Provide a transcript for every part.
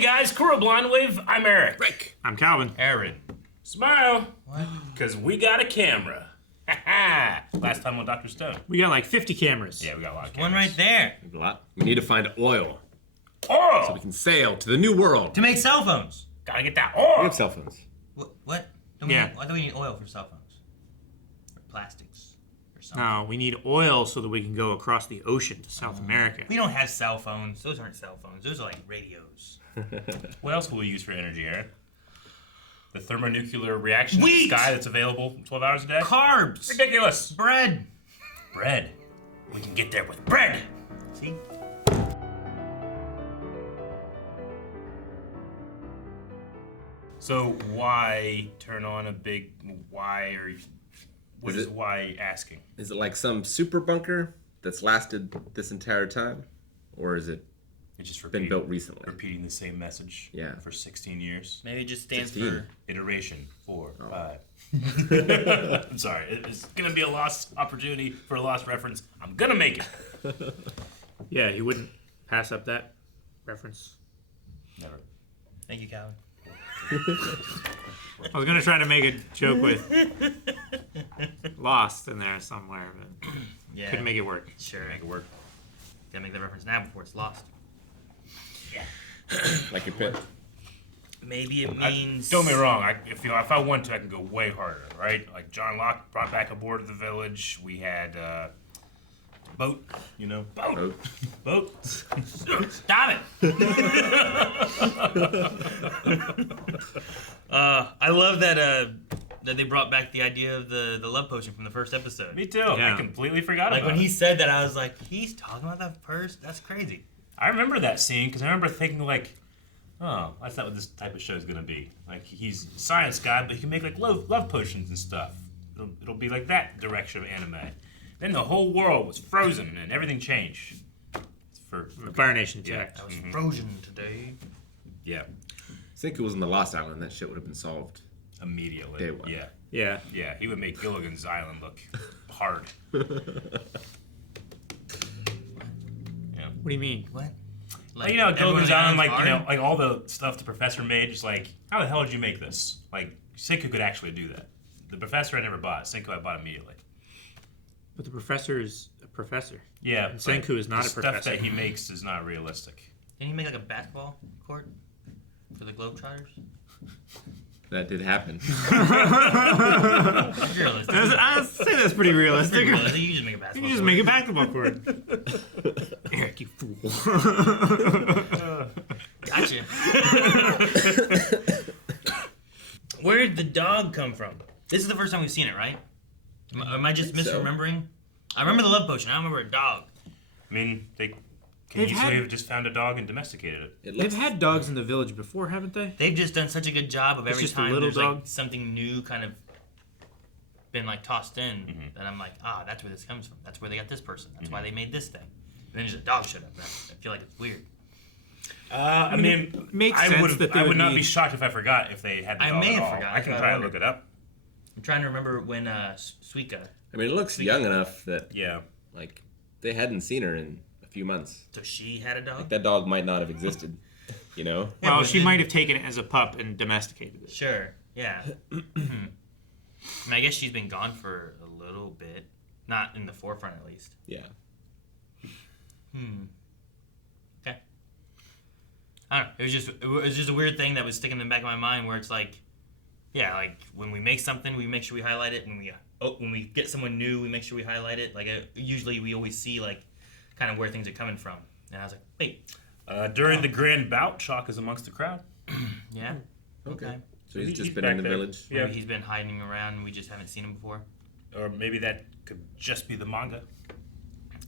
Hey guys, Kuro Blind Wave, I'm Eric. Rick. I'm Calvin. Aaron. Smile. What? Because we got a camera. Last time on Dr. Stone. We got like 50 cameras. Yeah, we got a lot of One cameras. right there. A lot. We need to find oil Oil! so we can sail to the new world. To make cell phones. Gotta get that We oil! have cell phones. What? Why do we need oil for cell phones? Or plastics? Or something? No, we need oil so that we can go across the ocean to South America. We don't have cell phones. Those aren't cell phones. Those are like radios. What else will we use for energy, Aaron? The thermonuclear reaction Wheat! in the sky that's available 12 hours a day? Carbs. Ridiculous! Bread. Bread. We can get there with bread! See? So why turn on a big... Why are you... What Is is it- why asking? Is it like some super bunker that's lasted this entire time? Or is it It's just been repeating, built recently? repeating the same message Yeah. for 16 years. Maybe it just stands 16. for... Iteration 4, Oh. 5. I'm sorry. It's gonna be a lost opportunity for a lost reference. I'm gonna make it. Yeah, you wouldn't pass up that reference. Never. Thank you, Calvin. I was gonna try to make a joke with Lost in there somewhere, but Yeah. couldn't make it work. Sure. Make it work. Gotta make the reference now before it's lost. Like your pit? Maybe it means... Don't get me wrong. If I want to, I can go way harder, right? Like John Locke brought back aboard the village. We had boat, boat. Oh, Stop it! I love that they brought back the idea of the love potion from the first episode. Me too. Yeah. I completely forgot Like about when he it. said that, I was like, he's talking about that first? That's crazy. I remember that scene because I remember thinking like, oh, that's not what this type of show is gonna be. Like he's a science guy, but he can make like love potions and stuff. It'll be like that direction of anime. Then the whole world was frozen and everything changed. For Fire Nation Yeah. attacked. I was frozen today. yeah, Senku was in the Lost Island. That shit would have been solved. immediately. Day one. Yeah, Yeah. yeah. He would make Gilligan's Island look hard. Yeah. What do you mean? What? Like, Gilligan's everyone Island, like, hard? like all the stuff the professor made, just like, how the hell did you make this? Like, Senku could actually do that. The professor I never bought. Senku I bought immediately. But the professor is a professor. Yeah. And Senku is not the a stuff professor. that he makes is not realistic. Didn't he make like a basketball court for the Globetrotters? That did happen. That's realistic. I'd say that's pretty realistic. Pretty realistic. You just make a basketball You just court. make a basketball court. Eric, you fool. Gotcha. Where did the dog come from? This is the first time we've seen it, right? Am I just think so. misremembering? I remember the love potion. I don't remember a dog. I mean, they can They've easily had- have just found a dog and domesticated it. It They've looks, had dogs in the village before, haven't they? They've just done such a good job of It's every just a time little there's dog? like something new kind of been like tossed in that I'm like, that's where this comes from. That's where they got this person. That's why they made this thing. And then just a dog showed up. And I feel like it's weird. I mean, it makes I sense would that they I would would not be need- shocked if I forgot if they had the I dog may at have all. forgot. I can That's try why I to look it up. I'm trying to remember when Suika. I mean, it looks young enough that, Yeah. like, they hadn't seen her in a few months. So she had a dog? Like, that dog might not have existed, you know? Yeah, Well, but she then- might have taken it as a pup and domesticated it. Sure. Yeah. I mean, I guess she's been gone for a little bit. Not in the forefront, at least. Yeah. Okay. I don't know. It was just a weird thing that was sticking in the back of my mind where it's like, yeah, like when we make something, we make sure we highlight it. When we get someone new, we make sure we highlight it. Like usually we always see like kind of where things are coming from. And I was like, wait, During the grand bout, Shock is amongst the crowd. yeah, okay. So he's He's just been back in the there. village. Yeah. Maybe he's been hiding around and we just haven't seen him before. Or maybe that could just be the manga.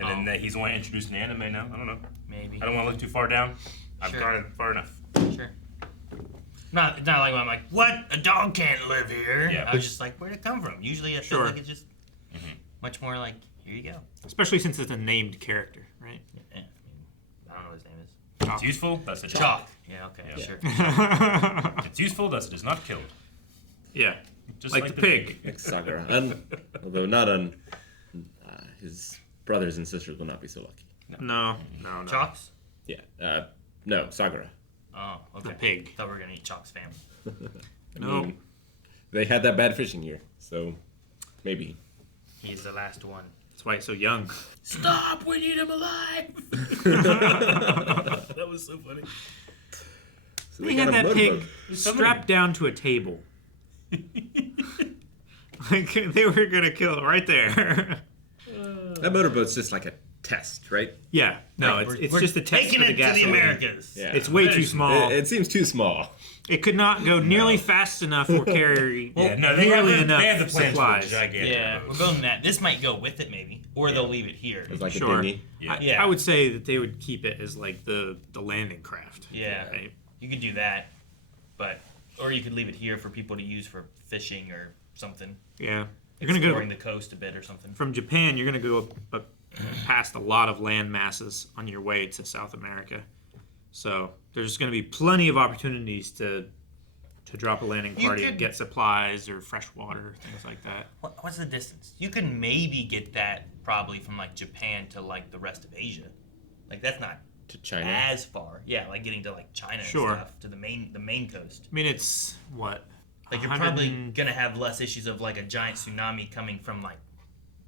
And then that he's the one introduced in anime now. I don't know. Maybe. I don't want to look too far down. I've Sure. gone far enough. Sure. It's not like when I'm like, what? A dog can't live here. Yeah. I was just like, where'd it come from? Usually I feel Sure. like it's just much more like, here you go. Especially since it's a named character, right? Yeah, I mean, I don't know what his name is. It's useful, thus it is. Chalk. Yeah, okay, Yeah. sure. It's useful, thus it is not killed. Yeah. Just Like the pig. Like Sagara. Although not on his brothers and sisters will not be so lucky. No. Chalks? Yeah. No, Sagara. Oh, okay. The pig. Thought we were gonna eat Chalk's family. I No. mean, they had that bad fishing year, so maybe. He's the last one. That's why he's so young. Stop! We need him alive. That was so funny. So They got had a that pig motorboat. strapped down to a table. Like, they were gonna kill it right there. That motorboat's just like a test, right? Yeah, no, Like, it's we're just a test taking for the it to the gasoline. Americas. Yeah. It's way too small. It seems too small. It could not go nearly fast enough or carry Yeah, no, they nearly have enough they have the plans supplies. for the gigantic Yeah, boat. we're building that. This might go with it, maybe, or they'll leave it here. It's like Sure. a dinghy. Yeah. Yeah. I would say that they would keep it as like the landing craft. Yeah, Right? you could do that, but or you could leave it here for people to use for fishing or something. Yeah. You're gonna go Exploring the coast a bit or something. from Japan. You're gonna go up past a lot of land masses on your way to South America. So there's going to be plenty of opportunities to drop a landing You party could- and get supplies or fresh water, things like that. What's the distance? You can maybe get that probably from like Japan to like the rest of Asia. Like that's not To China. as far. Yeah, like getting to like China Sure. and stuff to the main coast. I mean, it's what? Like you're 100 probably gonna have less issues of like a giant tsunami coming from like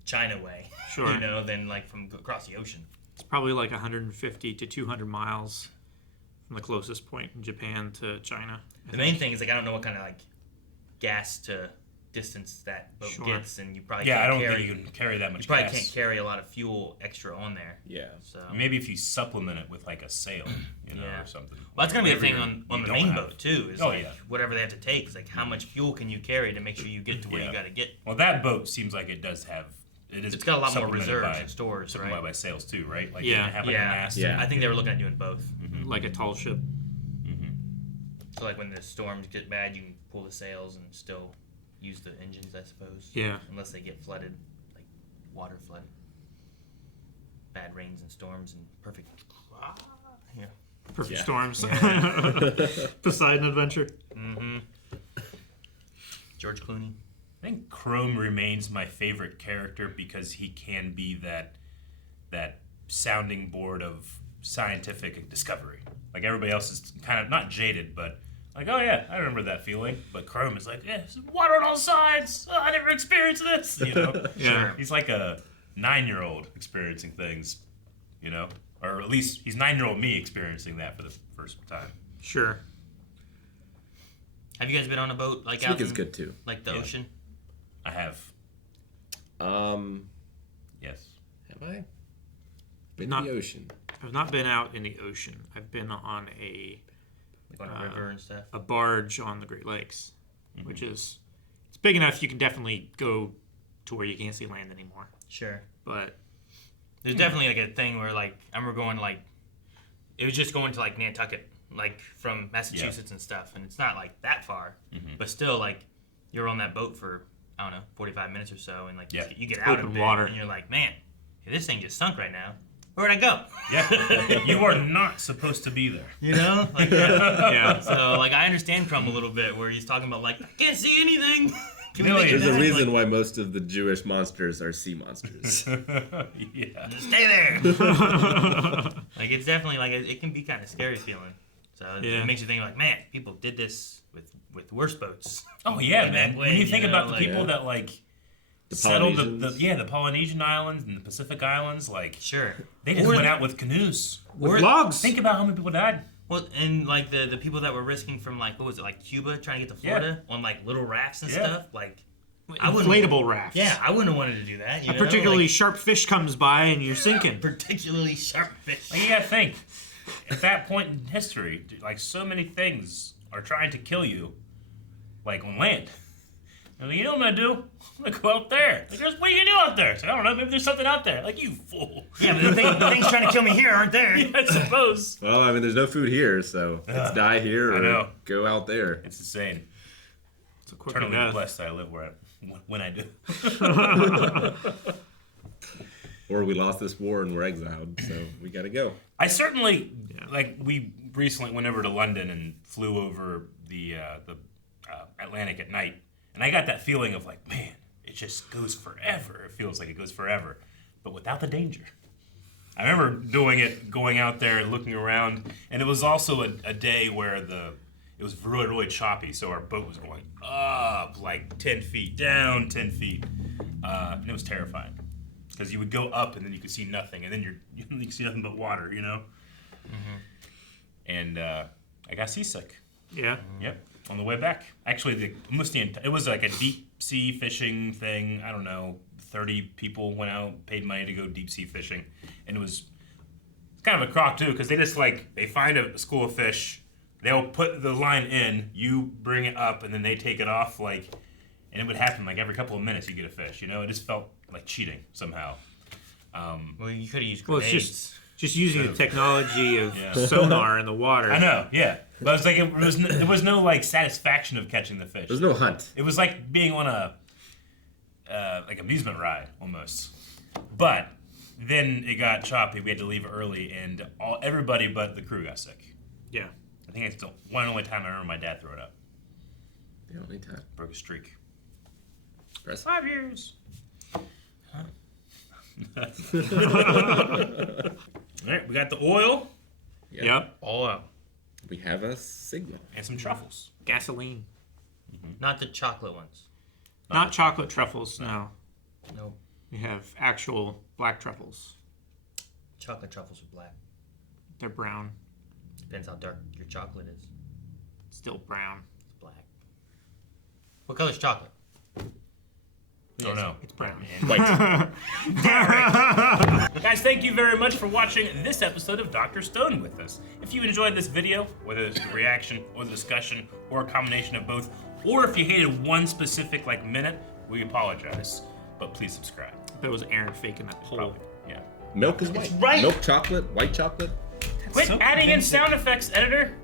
China way, Sure. you know, than like from across the ocean. It's probably like 150 to 200 miles from the closest point in Japan to China. The main thing is like I don't know what kind of like gas to distance that boat Sure. gets, and you probably Yeah, I can't don't carry, think you can carry that much you probably gas. can't carry a lot of fuel extra on there. Yeah. So Maybe if you supplement it with like a sail, Yeah. or something. well, that's gonna be a Whatever thing you on the don't main have. boat too. Is Oh, like yeah. whatever they have to take is like how much fuel can you carry to make sure you get to where Yeah. you got to get. Well, that boat seems like it does have. It's got a lot more supplemented reserves by- and stores, supplemented right? by sails too, right? Like Yeah. you're gonna have like Yeah. a mast. Yeah. I think they were looking at doing both. Like a tall ship. So like when the storms get bad, you can pull the sails and still use the engines, I suppose. Yeah. Unless they get flooded, like water flood. Bad rains and storms and perfect. Yeah. Perfect Yeah. storms. Poseidon Adventure. Mm-hmm. George Clooney. I think Chrome remains my favorite character because he can be that sounding board of scientific discovery. Like everybody else is kind of not jaded, but like, oh yeah, I remember that feeling. But Chrome is like, yeah, there's water on all sides. Oh, I never experienced this. You know, Yeah. he's like a 9-year-old experiencing things. You know, or at least he's 9-year-old me experiencing that for the first time. Sure. Have you guys been on a boat like Sneak out is in, good too. like the Yeah. ocean? I have, yes. Have I? Been Not- to the ocean. I've not been out in the ocean. I've been on Like on a river and stuff? a barge on the Great Lakes, which is it's big enough you can definitely go to where you can't see land anymore. Sure. But There's definitely like a thing where like I remember going like it was just going to like Nantucket, like from Massachusetts and stuff, and it's not like that far, but still like you're on that boat for I don't know 45 minutes or so, and like Yeah. you get out open of it, water. and you're like, man, if this thing just sunk right now. Where'd I go? Yeah, you are not supposed to be there. You know, like yeah. yeah, So like I understand Crumb a little bit where he's talking about like I can't see anything. Can we No, make it there's There's a back? reason Like, why most of the Jewish monsters are sea monsters. Yeah. just stay there. Like it's definitely like it can be kind of scary feeling. So Yeah. it makes you think like, man, people did this with worse boats. Oh yeah, Way man. back When you think know, about the like- people that like The settled Polynesians. the Polynesian islands and the Pacific islands, like Sure. they just Or- went out with canoes. with logs. Think about how many people died. Well, and like the people that were risking from like what was it like Cuba trying to get to Florida on like little rafts and Yeah. stuff. Like I wouldn't- Inflatable rafts. yeah, I wouldn't have wanted to do that. You A know? particularly Like, sharp fish comes by and you're sinking. particularly sharp fish. Like you gotta think, at that point in history, like so many things are trying to kill you, like on land. And like, you know what I'm gonna do? I'm gonna go out there. Like, what are you gonna do out there? It's like, I don't know. Maybe there's something out there. Like you fool. Yeah, but the things trying to kill me here aren't there. I suppose. Well, I mean, there's no food here, so it's die here I or know. go out there. It's insane. It's a quick Eternally death. blessed I live when I do. Or we lost this war and we're exiled, so we gotta go. I certainly like. We recently went over to London and flew over the Atlantic at night, and I got that feeling of like, man, it just goes forever. It feels like it goes forever, but without the danger. I remember doing it, going out there and looking around, and it was also a day where it was really, really choppy, so our boat was going up like 10 feet, down 10 feet, and it was terrifying. Because you would go up and then you could see nothing, and then you could see nothing but water, you know? And I got seasick. Yeah. Yep, on the way back. Actually, it was like a deep sea fishing thing. I don't know, 30 people went out, paid money to go deep sea fishing, and it's kind of a crock too, because they find a school of fish, they'll put the line in, you bring it up, and then they take it off, and it would happen like every couple of minutes you get a fish. You know, it just felt like cheating somehow. Well, you could have used Well, grenades. it's just using the technology of sonar in the water. I know, yeah, but it's like there was no like satisfaction of catching the fish. There's no hunt. It was like being on a amusement ride almost. But then it got choppy. We had to leave early, and everybody but the crew got sick. Yeah. I think it's the one and only time I remember my dad threw it up. The only time. Broke a streak. Impressive. 5 years. All right, we got the oil Yeah. Yep. All out. We have a signal. and some truffles. Gasoline. Not the chocolate ones. Not chocolate truffles, no. No. We have actual black truffles. Chocolate truffles are black. They're brown. Depends how dark your chocolate is. Still brown. It's black. What color's chocolate? Don't know. It's brown. White. Guys, thank you very much for watching this episode of Dr. Stone with us. If you enjoyed this video, whether it's the reaction or the discussion or a combination of both, or if you hated one specific minute, we apologize. But please subscribe. That was Aaron faking that poll. Probably. Yeah. Milk is white. right. Milk chocolate, white chocolate. Quit so adding in convincing. sound effects, editor.